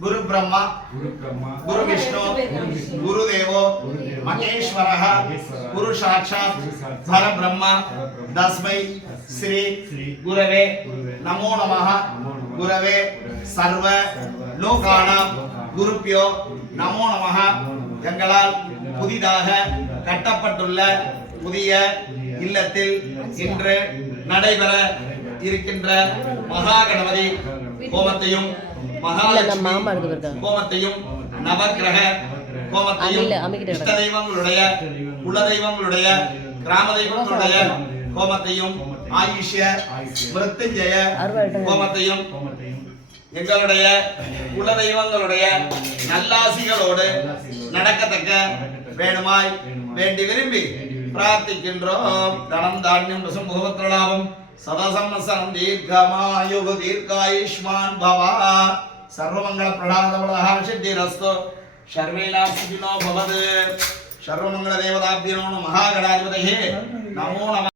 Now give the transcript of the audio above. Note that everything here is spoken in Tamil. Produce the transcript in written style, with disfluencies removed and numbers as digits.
गुरु ब्रह्मा गुरु विष्णु गुरु देवो महेश्वरः गुरु साक्षात् परब्रह्म तस्मै श्री गुरवे नमो नमः गुरवे सर्व लोकानां गुरुभ्यो नमो नमः எங்களால் புதிதாக கட்டப்பட்டுள்ள புதிய இல்லத்தில் இன்று நடைபெற இருக்கின்ற மகா கணபதி ஹோமத்தையும் மகாலட்சுமி ஹோமத்தையும் நவக்கிரக ஹோமத்தையும் இஷ்ட தெய்வங்களுடைய குல தெய்வங்களுடைய கிராம தெய்வங்களுடைய ஹோமத்தையும் ஆயுஷ்ய மிருத்யுஞ்சய ஹோமத்தையும் எங்களுடைய குல தெய்வங்களுடைய நல்லாசிகளோடு நடக்கத்தக்க வேணுமாய் வேண்டி விரும்பி பிரார்த்திக்கின்றோம். தனம் தானியம் முகபத்ரலாபம் சதசம்வத்சரம் தீர்க்கமாயு தீர்க்காயுஷ்மான் பவா சர்வமங்கள பிரதாதவளஹ சித்திரஸ்து சர்வேணா சுகினோ பவது சர்வமங்கள தேவதாபியோ நமः மகாகணாதிபதயே நமோ நமः.